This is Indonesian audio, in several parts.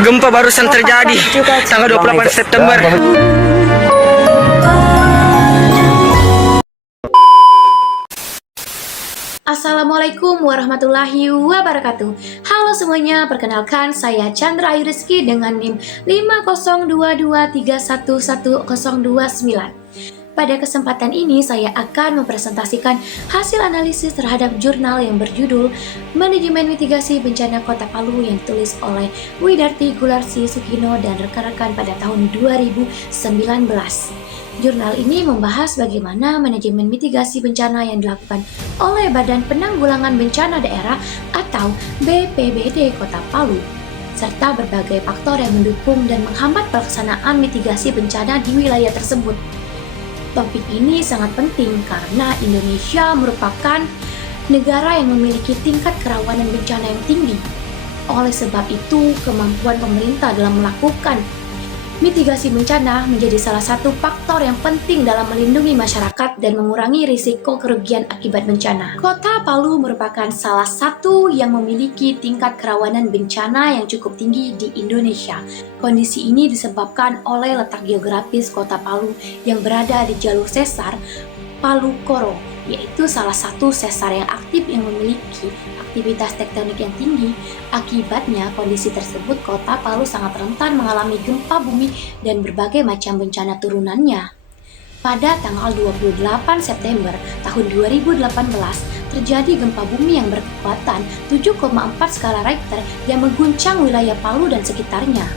Gempa barusan terjadi tanggal 28 September. Assalamualaikum warahmatullahi wabarakatuh. Halo semuanya, perkenalkan saya Chandra Ayu Rizky dengan NIM 50223111029. Pada kesempatan ini saya akan mempresentasikan hasil analisis terhadap jurnal yang berjudul Manajemen Mitigasi Bencana Kota Palu yang ditulis oleh Widarti Gularsi Sukino dan rekan-rekan pada tahun 2019. Jurnal ini membahas bagaimana manajemen mitigasi bencana yang dilakukan oleh Badan Penanggulangan Bencana Daerah atau BPBD Kota Palu, serta berbagai faktor yang mendukung dan menghambat pelaksanaan mitigasi bencana di wilayah tersebut. Topik ini sangat penting karena Indonesia merupakan negara yang memiliki tingkat kerawanan bencana yang tinggi. Oleh sebab itu, kemampuan pemerintah dalam melakukan mitigasi bencana menjadi salah satu faktor yang penting dalam melindungi masyarakat dan mengurangi risiko kerugian akibat bencana. Kota Palu merupakan salah satu yang memiliki tingkat kerawanan bencana yang cukup tinggi di Indonesia. Kondisi ini disebabkan oleh letak geografis Kota Palu yang berada di jalur sesar Palu Koro, yaitu salah satu sesar yang aktif yang memiliki aktivitas tektonik yang tinggi. Akibatnya, kondisi tersebut Kota Palu sangat rentan mengalami gempa bumi dan berbagai macam bencana turunannya. Pada tanggal 28 September tahun 2018, terjadi gempa bumi yang berkekuatan 7,4 skala Richter yang mengguncang wilayah Palu dan sekitarnya.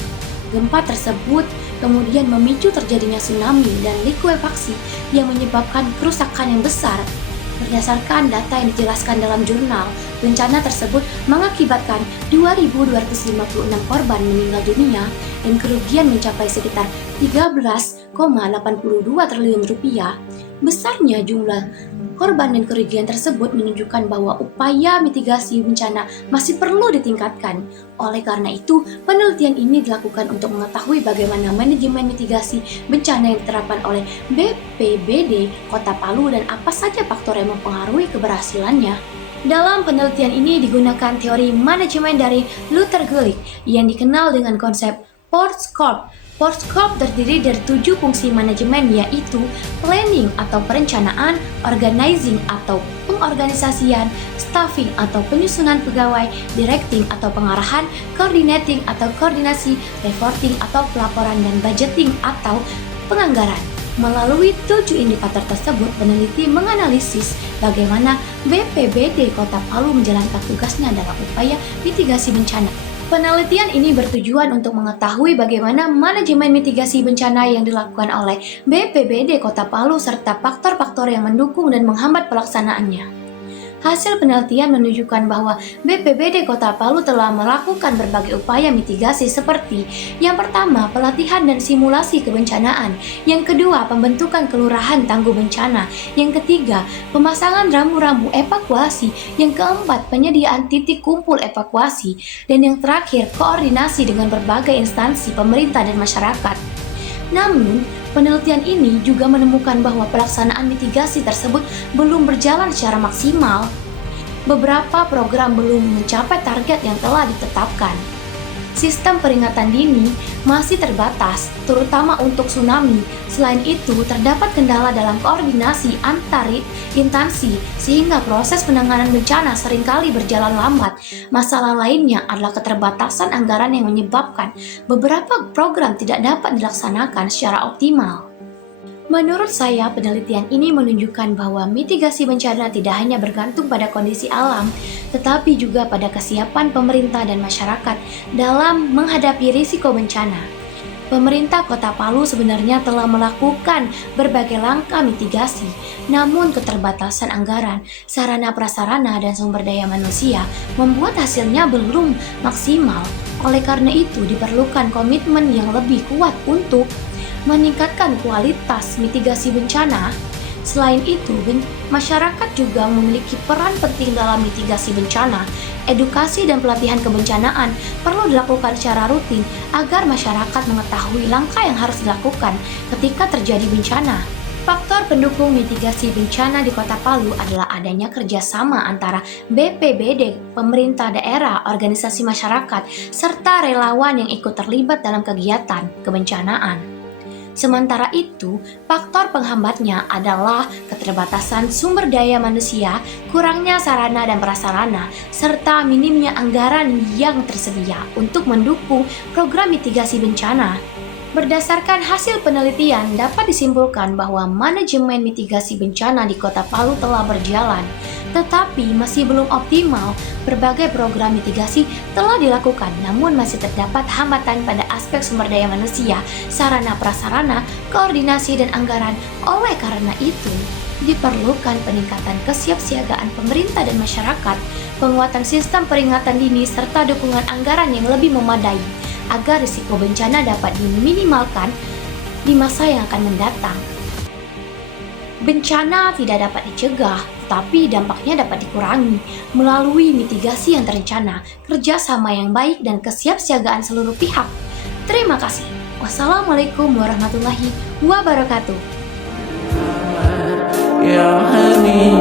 Gempa tersebut kemudian memicu terjadinya tsunami dan likuifaksi yang menyebabkan kerusakan yang besar. Berdasarkan data yang dijelaskan dalam jurnal, bencana tersebut mengakibatkan 2.256 korban meninggal dunia dan kerugian mencapai sekitar 13,82 triliun rupiah. Besarnya jumlah korban dan kerugian tersebut menunjukkan bahwa upaya mitigasi bencana masih perlu ditingkatkan. Oleh karena itu, penelitian ini dilakukan untuk mengetahui bagaimana manajemen mitigasi bencana yang diterapkan oleh BPBD Kota Palu dan apa saja faktor yang mempengaruhi keberhasilannya. Dalam penelitian ini digunakan teori manajemen dari Luther Gulick yang dikenal dengan konsep PORTSCORP. PORTSCORP terdiri dari 7 fungsi manajemen, yaitu planning atau perencanaan, organizing atau pengorganisasian, staffing atau penyusunan pegawai, directing atau pengarahan, coordinating atau koordinasi, reporting atau pelaporan, dan budgeting atau penganggaran. Melalui 7 indikator tersebut, peneliti menganalisis bagaimana BPBD Kota Palu menjalankan tugasnya dalam upaya mitigasi bencana. Penelitian ini bertujuan untuk mengetahui bagaimana manajemen mitigasi bencana yang dilakukan oleh BPBD Kota Palu serta faktor-faktor yang mendukung dan menghambat pelaksanaannya. Hasil penelitian menunjukkan bahwa BPBD Kota Palu telah melakukan berbagai upaya mitigasi seperti yang pertama, pelatihan dan simulasi kebencanaan, yang kedua, pembentukan kelurahan tangguh bencana, yang ketiga, pemasangan rambu-rambu evakuasi, yang keempat, penyediaan titik kumpul evakuasi, dan yang terakhir, koordinasi dengan berbagai instansi pemerintah dan masyarakat. Namun, penelitian ini juga menemukan bahwa pelaksanaan mitigasi tersebut belum berjalan secara maksimal. Beberapa program belum mencapai target yang telah ditetapkan. Sistem peringatan dini masih terbatas, terutama untuk tsunami. Selain itu, terdapat kendala dalam koordinasi antar instansi, sehingga proses penanganan bencana seringkali berjalan lambat. Masalah lainnya adalah keterbatasan anggaran yang menyebabkan beberapa program tidak dapat dilaksanakan secara optimal. Menurut saya, penelitian ini menunjukkan bahwa mitigasi bencana tidak hanya bergantung pada kondisi alam, tetapi juga pada kesiapan pemerintah dan masyarakat dalam menghadapi risiko bencana. Pemerintah Kota Palu sebenarnya telah melakukan berbagai langkah mitigasi, namun keterbatasan anggaran, sarana prasarana, dan sumber daya manusia membuat hasilnya belum maksimal. Oleh karena itu, diperlukan komitmen yang lebih kuat untuk meningkatkan kualitas mitigasi bencana. Selain itu, masyarakat juga memiliki peran penting dalam mitigasi bencana. Edukasi dan pelatihan kebencanaan perlu dilakukan secara rutin agar masyarakat mengetahui langkah yang harus dilakukan ketika terjadi bencana. Faktor pendukung mitigasi bencana di Kota Palu adalah adanya kerjasama antara BPBD, pemerintah daerah, organisasi masyarakat, serta relawan yang ikut terlibat dalam kegiatan kebencanaan. Sementara itu, faktor penghambatnya adalah keterbatasan sumber daya manusia, kurangnya sarana dan prasarana, serta minimnya anggaran yang tersedia untuk mendukung program mitigasi bencana. Berdasarkan hasil penelitian, dapat disimpulkan bahwa manajemen mitigasi bencana di Kota Palu telah berjalan, tetapi masih belum optimal. Berbagai program mitigasi telah dilakukan, namun masih terdapat hambatan pada aspek sumber daya manusia, sarana prasarana, koordinasi, dan anggaran. Oleh karena itu, diperlukan peningkatan kesiapsiagaan pemerintah dan masyarakat, penguatan sistem peringatan dini, serta dukungan anggaran yang lebih memadai agar risiko bencana dapat diminimalkan di masa yang akan mendatang. Bencana tidak dapat dicegah, tetapi dampaknya dapat dikurangi melalui mitigasi yang terencana, kerjasama yang baik, dan kesiapsiagaan seluruh pihak. Terima kasih. Wassalamualaikum warahmatullahi wabarakatuh. Ya Hani